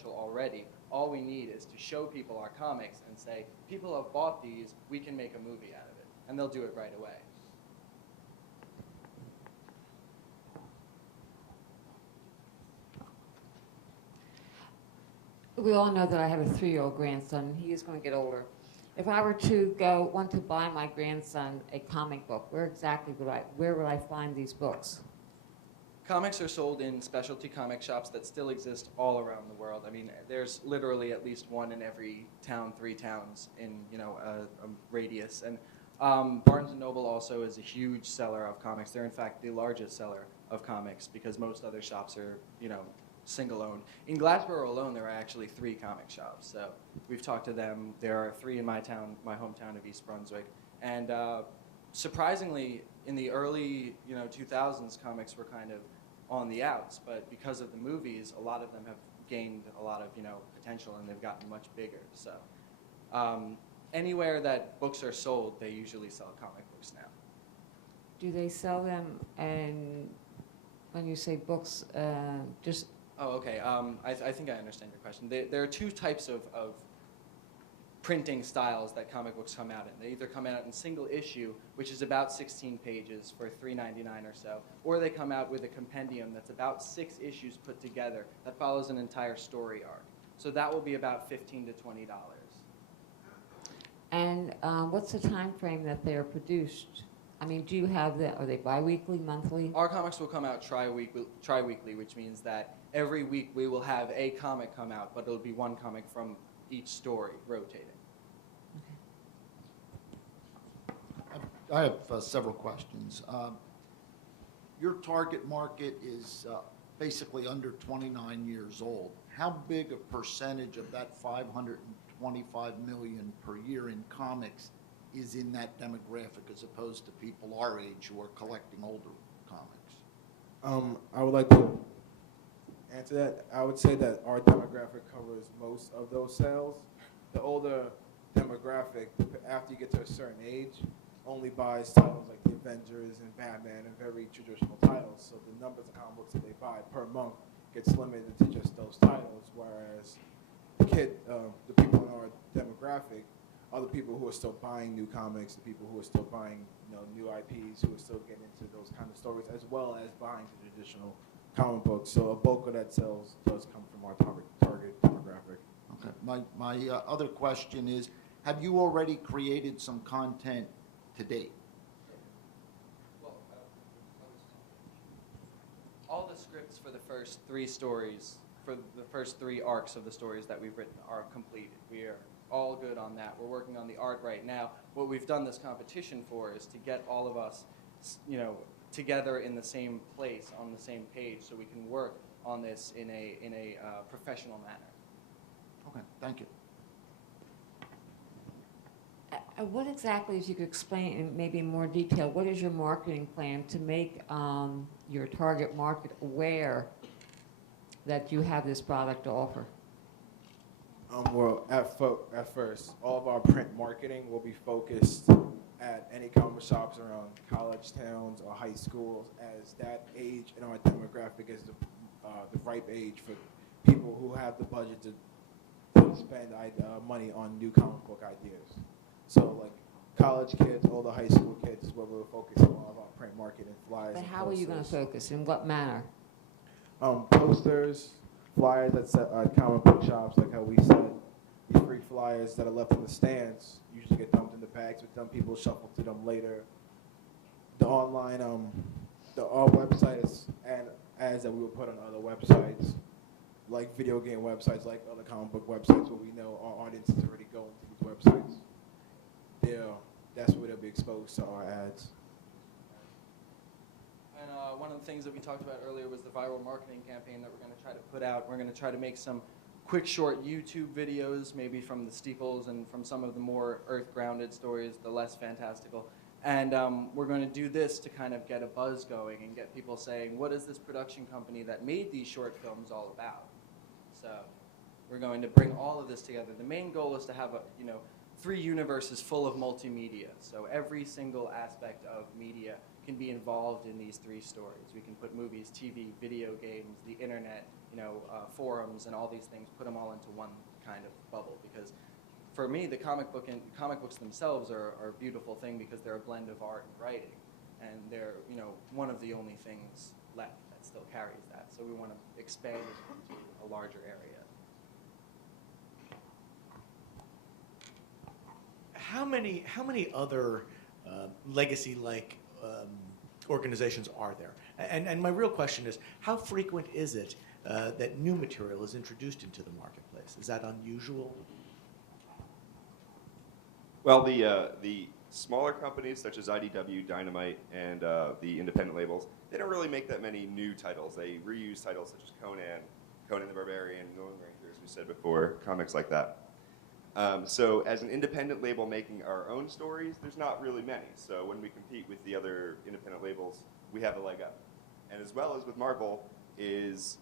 potential already. All we need is to show people our comics and say, people have bought these, we can make a movie out of it. And they'll do it right away. We all know that I have a 3-year-old grandson. He is going to get older. If I were to want to buy my grandson a comic book, where would I find these books? Comics are sold in specialty comic shops that still exist all around the world. I mean, there's literally at least one in every town, 3 towns in a radius. And Barnes & Noble also is a huge seller of comics. They're in fact the largest seller of comics because most other shops are single-owned. In Glassboro alone, there are actually 3 comic shops. So we've talked to them. There are 3 in my town, my hometown of East Brunswick. And surprisingly, in the early 2000s, comics were kind of on the outs. But because of the movies, a lot of them have gained a lot of potential, and they've gotten much bigger. So anywhere that books are sold, they usually sell comic books now. Do they sell them, and when you say books, just... Oh, okay. I think I understand your question. There are 2 types of printing styles that comic books come out in. They either come out in single issue, which is about 16 pages for $3.99 or so, or they come out with a compendium that's about 6 issues put together that follows an entire story arc. So that will be about $15 to $20. And what's the time frame that they're produced? I mean, do you have are they bi-weekly, monthly? Our comics will come out tri-weekly, which means that every week we will have a comic come out, but it'll be one comic from each story rotating. Okay. I have several questions. Your target market is basically under 29 years old. How big a percentage of that 525 million per year in comics is in that demographic as opposed to people our age who are collecting older comics? I would like to answer that. I would say that our demographic covers most of those sales. The older demographic, after you get to a certain age, only buys titles like the Avengers and Batman and very traditional titles. So the numbers of comic books that they buy per month gets limited to just those titles, whereas the people in our demographic are the people who are still buying new comics, the people who are still buying new IPs, who are still getting into those kind of stories, as well as buying the traditional comic books. So a bulk of that sales does come from our target demographic. Okay. My other question is, have you already created some content to date? Well, all the scripts for the first 3 stories, for the first 3 arcs of the stories that we've written are completed. We are all good on that. We're working on the art right now. What we've done this competition for is to get all of us, together in the same place, on the same page, so we can work on this in a professional manner. Okay, thank you. What exactly, if you could explain in maybe more detail, what is your marketing plan to make your target market aware that you have this product to offer? Well, at first, all of our print marketing will be focused at any comic shops around college towns or high schools, as that age in our demographic is the ripe age for people who have the budget to spend money on new comic book ideas. So like college kids, older high school kids is where we'll focus on all of our print marketing, flyers. But how are you going to focus? In what manner? Posters, flyers at comic book shops, like how we said, these free flyers that are left in the stands usually get dumped in the bags with them. People shuffle to them later. The online, our websites and ads that we will put on other websites, like video game websites, like other comic book websites, where we know our audience is already going to these websites. That's where they'll be exposed to our ads. And one of the things that we talked about earlier was the viral marketing campaign that we're going to try to put out. We're going to try to make some quick, short YouTube videos, maybe from the steeples and from some of the more earth-grounded stories, the less fantastical. And we're going to do this to kind of get a buzz going and get people saying, what is this production company that made these short films all about? So we're going to bring all of this together. The main goal is to have 3 universes full of multimedia. So every single aspect of media can be involved in these three stories. We can put movies, TV, video games, the internet, forums, and all these things, put them all into one kind of bubble. Because for me, the comic books themselves are a beautiful thing because they're a blend of art and writing, and they're one of the only things left that still carries that. So we want to expand it into a larger area. How many other legacy-like organizations are there? And my real question is, how frequent is it that new material is introduced into the marketplace? Is that unusual? Well, the smaller companies such as IDW, Dynamite, and the independent labels, they don't really make that many new titles. They reuse titles such as Conan the Barbarian, Lone Ranger, as we said before, comics like that. So as an independent label making our own stories, there's not really many. So when we compete with the other independent labels, we have a leg up. And as well as with Marvel, is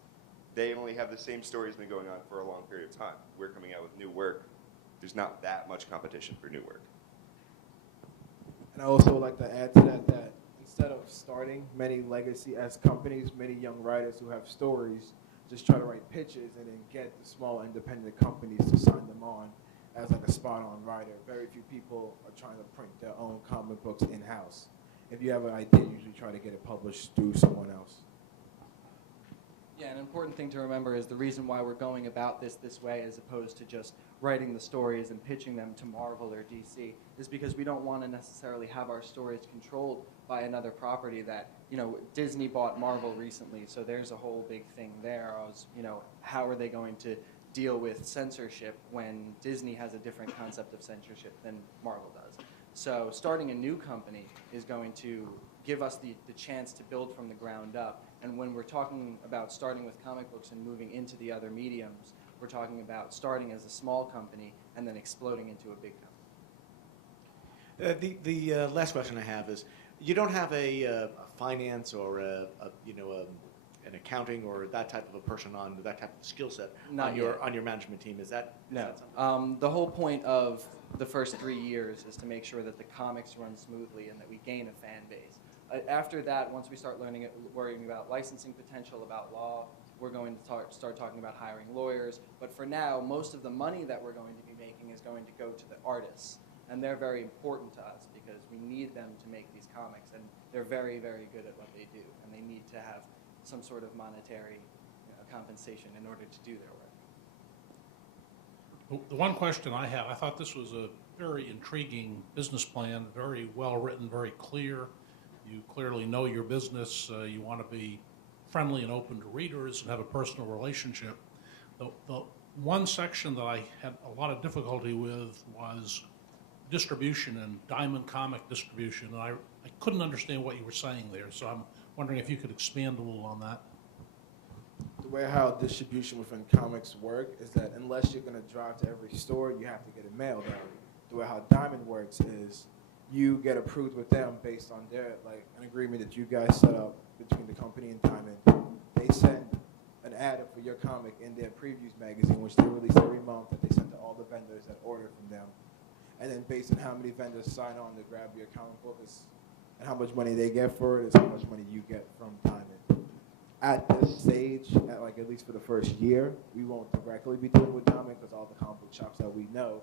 they only have the same stories been going on for a long period of time. We're coming out with new work. There's not that much competition for new work. And I also would like to add to that instead of starting many legacy as companies, many young writers who have stories just try to write pitches and then get the small independent companies to sign them on as like a spot-on writer. Very few people are trying to print their own comic books in-house. If you have an idea, you usually try to get it published through someone else. Yeah, an important thing to remember is the reason why we're going about this way as opposed to just writing the stories and pitching them to Marvel or DC is because we don't want to necessarily have our stories controlled by another property that, Disney bought Marvel recently, so there's a whole big thing there. How are they going to deal with censorship when Disney has a different concept of censorship than Marvel does? So starting a new company is going to give us the chance to build from the ground up. And when we're talking about starting with comic books and moving into the other mediums, we're talking about starting as a small company and then exploding into a big company. The last question I have is, you don't have a finance or an accounting or that type of a person on that type of skill set Not yet. on your management team. Is that No. that something? The whole point of the first 3 years is to make sure that the comics run smoothly and that we gain a fan base. After that, once we start worrying about licensing potential, about law, we're going to start talking about hiring lawyers. But for now, most of the money that we're going to be making is going to go to the artists. And they're very important to us because we need them to make these comics. And they're very, very good at what they do. And they need to have some sort of monetary compensation in order to do their work. The one question I have, I thought this was a very intriguing business plan, very well written, very clear. You clearly know your business. You want to be friendly and open to readers and have a personal relationship. The one section that I had a lot of difficulty with was distribution and Diamond comic distribution. And I couldn't understand what you were saying there, so I'm wondering if you could expand a little on that. The way how distribution within comics work is that unless you're going to drive to every store, you have to get it mailed out. The way how Diamond works is you get approved with them based on their an agreement that you guys set up between the company and Diamond. They send an ad for your comic in their previews magazine, which they release every month, that they send to all the vendors that order from them. And then based on how many vendors sign on to grab your comic book and how much money they get for it is how much money you get from Diamond. At this stage, at least for the first year, we won't directly be dealing with Diamond because all the comic book shops that we know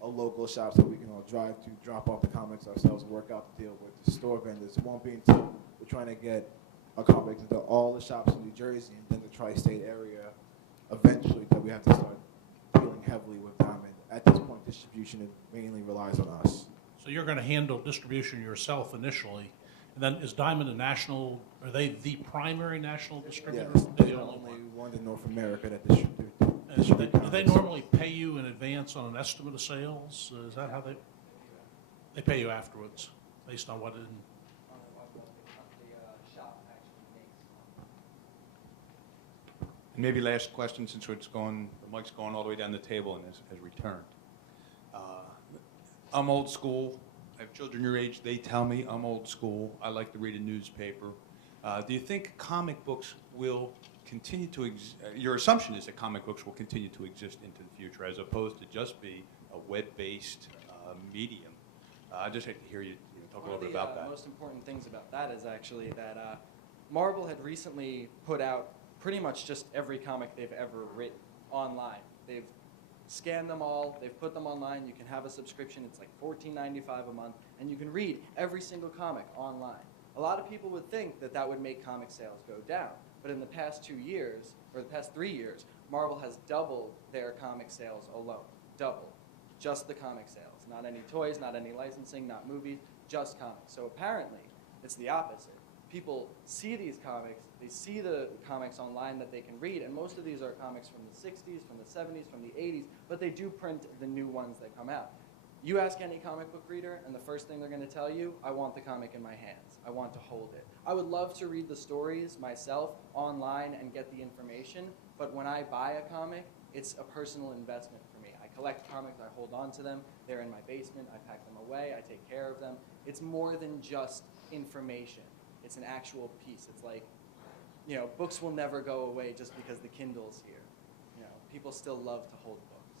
are local shops that we can all drive to, drop off the comics ourselves, work out the deal with the store vendors. It won't be until we're trying to get our comics into all the shops in New Jersey and then the tri-state area eventually that we have to start dealing heavily with Diamond. At this point, distribution mainly relies on us. So you're going to handle distribution yourself initially, and then is Diamond a national? Are they the primary national distributor? Yes, They're they're the the only only one. one in North America that distribute Do they comics. normally pay you in advance on an estimate of sales? Is that how they pay you afterwards, based on what it? On what the shop actually makes. And maybe last question, since the mic's going all the way down the table and has returned. I'm old school. I have children your age. They tell me I'm old school. I like to read a newspaper. Do you think comic books will continue to your assumption is that comic books will continue to exist into the future as opposed to just be a web-based medium? I just like to hear you talk a One of little bit the about that. most important things about that is actually that Marvel had recently put out pretty much just every comic they've ever written online. They've scanned them all, they've put them online, you can have a subscription, it's like $14.95 a month, and you can read every single comic online. A lot of people would think that that would make comic sales go down, but in the past 2 years, or the past 3 years, Marvel has doubled their comic sales alone. Doubled. Just the comic sales. Not any toys, not any licensing, not movies, just comics. So apparently, it's the opposite. People see these comics, they see the comics online that they can read, and most of these are comics from the 60s, from the 70s, from the 80s, but they do print the new ones that come out. You ask any comic book reader, and the first thing they're going to tell you, I want the comic in my hands. I want to hold it. I would love to read the stories myself online and get the information, but when I buy a comic, it's a personal investment for me. I collect comics, I hold on to them, they're in my basement, I pack them away, I take care of them. It's more than just information. It's an actual piece. It's like, you know, books will never go away just because the Kindle's here. You know, people still love to hold books.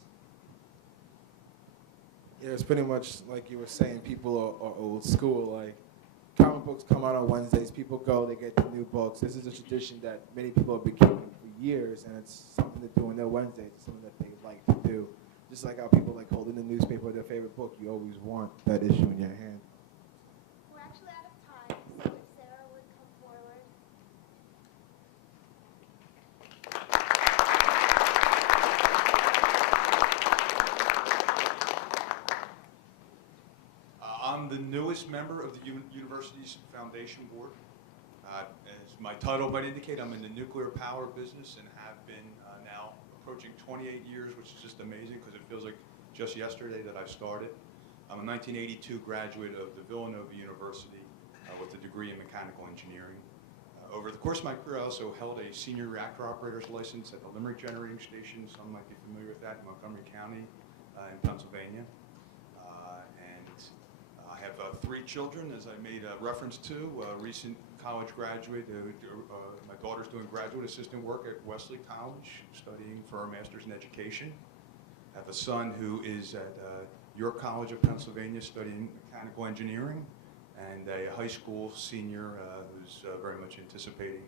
Yeah, it's pretty much like you were saying, people are old school. Like, comic books come out on Wednesdays, people go, they get the new books. This is a tradition that many people have been keeping for years, and it's something to do on their Wednesdays. It's something that they like to do. Just like how people like holding the newspaper or their favorite book, you always want that issue in your hand. We're actually out of time, so if Sarah would come forward. I'm the newest member of the university's foundation board. As my title might indicate, I'm in the nuclear power business and have been now approaching 28 years, which is just amazing because it feels like just yesterday that I started. I'm a 1982 graduate of the Villanova University with a degree in mechanical engineering. Over the course of my career, I also held a senior reactor operator's license at the Limerick Generating Station. Some might be familiar with that in Montgomery County in Pennsylvania. I have 3 children, as I made a reference to, a recent college graduate. My daughter's doing graduate assistant work at Wesley College, studying for her master's in education. I have a son who is at York College of Pennsylvania studying mechanical engineering, and a high school senior who's very much anticipating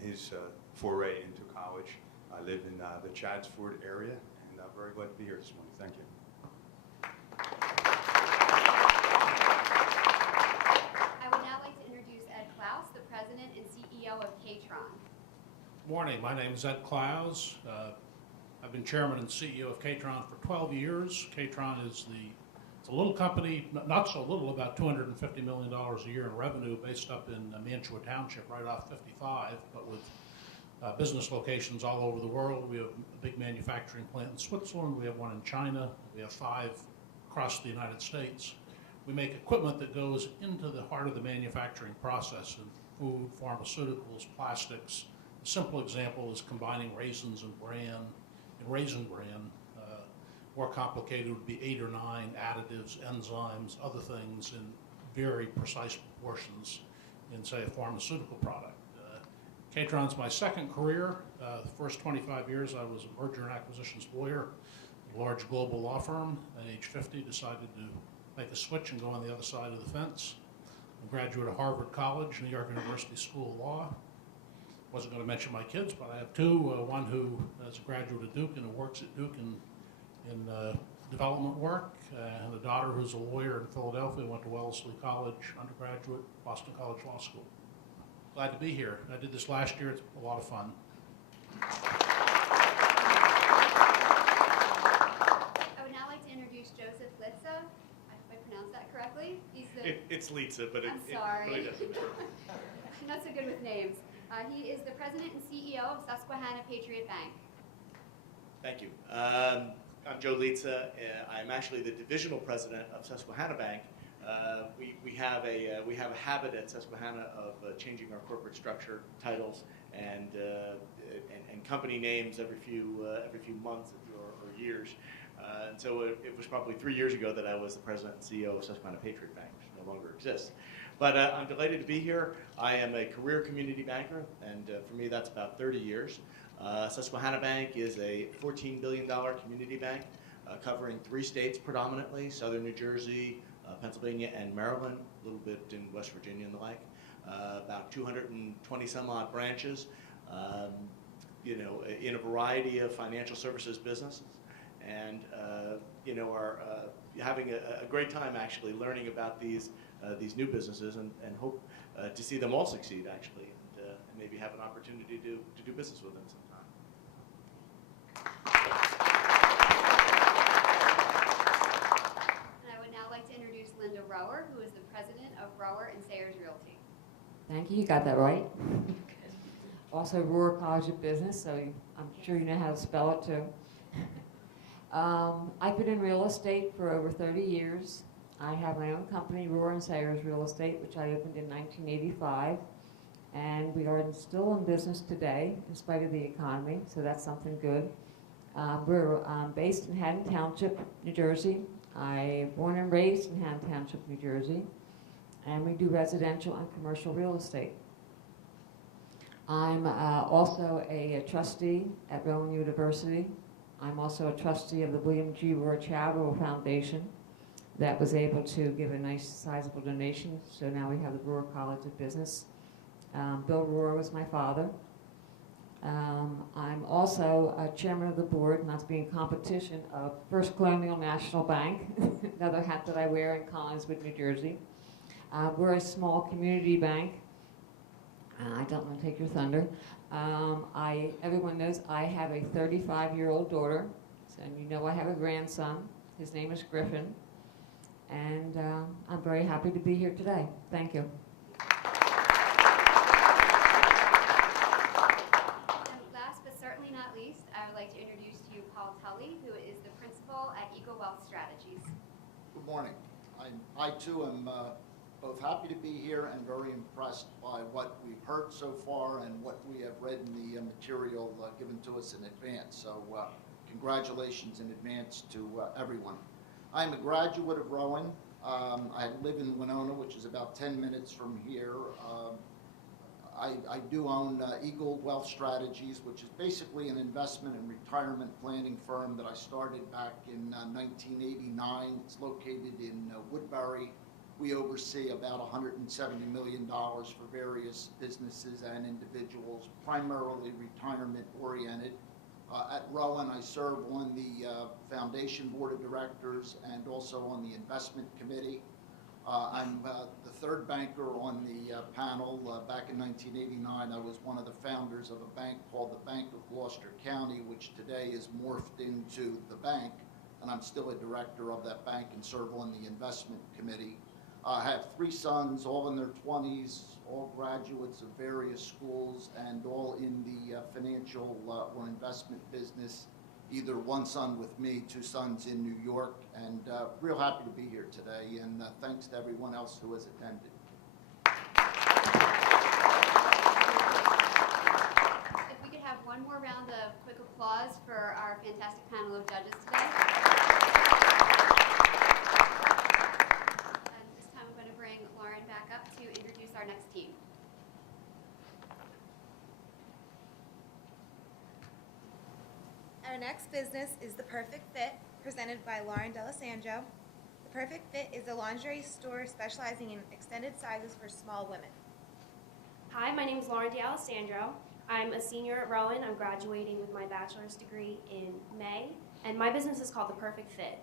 his foray into college. I live in the Chadsford area, and I'm very glad to be here this morning. Thank you. I would now like to introduce Ed Klaus, the President and CEO of K-Tron. Morning, my name is Ed Klaus. I've been chairman and CEO of K-Tron for 12 years. K-Tron is it's a little company, not so little, about $250 million a year in revenue, based up in Mantua Township, right off 55, but with business locations all over the world. We have a big manufacturing plant in Switzerland. We have one in China. We have 5 across the United States. We make equipment that goes into the heart of the manufacturing process in food, pharmaceuticals, plastics. A simple example is combining raisins and bran. In Raisin Bran, more complicated would be 8 or 9 additives, enzymes, other things in very precise proportions in, say, a pharmaceutical product. K-Tron's my second career. The first 25 years I was a merger and acquisitions lawyer, a large global law firm. At age 50, decided to make a switch and go on the other side of the fence. I'm a graduate of Harvard College, New York University School of Law. Wasn't going to mention my kids, but I have 2. One who is a graduate of Duke and who works at Duke in development work, and a daughter who's a lawyer in Philadelphia, went to Wellesley College, undergraduate, Boston College Law School. Glad to be here. I did this last year. It's a lot of fun. I would now like to introduce Joseph Litza. I hope I pronounced that correctly. He's the. It's Litza, but I'm it sorry. really doesn't. I'm not so good with names. He is the president and CEO of Susquehanna Patriot Bank. Thank you. I'm Joe Litza. I'm actually the divisional president of Susquehanna Bank. We have a habit at Susquehanna of changing our corporate structure, titles, and company names every few months or years. And so it was probably 3 years ago that I was the president and CEO of Susquehanna Patriot Bank, which no longer exists. But I'm delighted to be here. I am a career community banker, and for me that's about 30 years. Susquehanna Bank is a $14 billion community bank covering 3 states predominantly, southern New Jersey, Pennsylvania and Maryland, a little bit in West Virginia and the like. About 220 some odd branches, in a variety of financial services businesses, and are having a great time actually learning about these new businesses, and hope to see them all succeed actually, and maybe have an opportunity to do business with them sometime. And I would now like to introduce Linda Rohrer, who is the president of Rohrer and Sayers Realty. Thank you, you got that right. Also, Rohrer College of Business, so I'm sure you know how to spell it too. I've been in real estate for over 30 years. I have my own company, Rohrer and Sayers Real Estate, which I opened in 1985. And we are still in business today, in spite of the economy, so that's something good. We're based in Haddon Township, New Jersey. I'm born and raised in Haddon Township, New Jersey. And we do residential and commercial real estate. I'm also a trustee at Rowan University. I'm also a trustee of the William G. Rohrer Charitable Foundation that was able to give a nice sizable donation, so now we have the Rohrer College of Business. Bill Rohrer was my father. I'm also a chairman of the board, not to be in competition, of First Colonial National Bank, another hat that I wear in Collinswood, New Jersey. We're a small community bank. I don't want to take your thunder. Everyone knows I have a 35-year-old daughter, and you know I have a grandson. His name is Griffin, and I'm very happy to be here today. Thank you. And last but certainly not least, I would like to introduce to you Paul Tully, who is the principal at EcoWealth Strategies. Good morning. I too am both happy to be here and very impressed by what we've heard so far and what we have read in the material given to us in advance. So congratulations in advance to everyone. I'm a graduate of Rowan. I live in Winona, which is about 10 minutes from here. I do own Eagle Wealth Strategies, which is basically an investment and retirement planning firm that I started back in 1989. It's located in Woodbury. We oversee about $170 million for various businesses and individuals, primarily retirement-oriented. At Rowan, I serve on the foundation board of directors and also on the investment committee. I'm the third banker on the panel. Back in 1989, I was one of the founders of a bank called the Bank of Gloucester County, which today is morphed into the bank, and I'm still a director of that bank and serve on the investment committee. I have 3 sons, all in their 20s, all graduates of various schools, and all in the financial or investment business. Either one son with me, 2 sons in New York, and real happy to be here today, and thanks to everyone else who has attended. If we could have one more round of quick applause for our fantastic panel of judges today. And this time I'm going to bring Lauren back up to introduce our next team. Our next business is The Perfect Fit, presented by Lauren D'Alessandro. The Perfect Fit is a lingerie store specializing in extended sizes for small women. Hi, my name is Lauren D'Alessandro. I'm a senior at Rowan. I'm graduating with my bachelor's degree in May, and my business is called The Perfect Fit.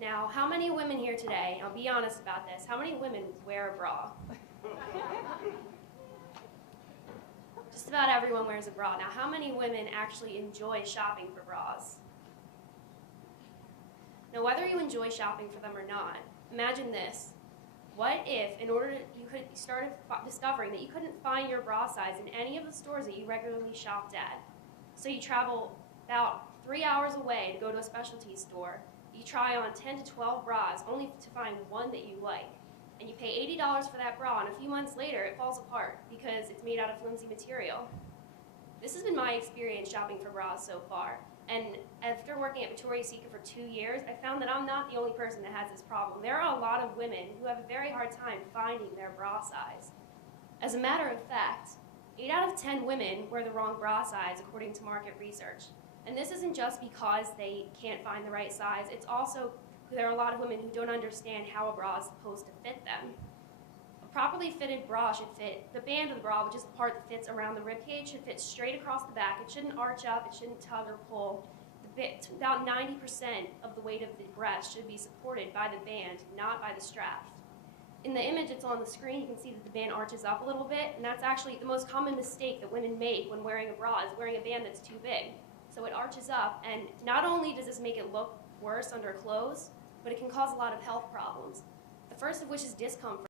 Now, how many women here today, I'll be honest about this, how many women wear a bra? Just about everyone wears a bra. Now, how many women actually enjoy shopping for bras? Now, whether you enjoy shopping for them or not, imagine this. What if, in order you could start discovering that you couldn't find your bra size in any of the stores that you regularly shopped at? So you travel about 3 hours away to go to a specialty store. You try on 10 to 12 bras only to find one that you like. And you pay $80 for that bra, and a few months later it falls apart because it's made out of flimsy material. This has been my experience shopping for bras so far. And after working at Victoria's Secret for 2 years, I found that I'm not the only person that has this problem. There are a lot of women who have a very hard time finding their bra size. As a matter of fact, 8 out of 10 women wear the wrong bra size according to market research. And this isn't just because they can't find the right size, it's also there are a lot of women who don't understand how a bra is supposed to fit them. A properly fitted bra should fit, the band of the bra, which is the part that fits around the rib cage, should fit straight across the back. It shouldn't arch up, it shouldn't tug or pull. About 90% of the weight of the breast should be supported by the band, not by the strap. In the image that's on the screen, you can see that the band arches up a little bit, and that's actually the most common mistake that women make when wearing a bra, is wearing a band that's too big. So it arches up, and not only does this make it look worse under clothes, but it can cause a lot of health problems. The first of which is discomfort.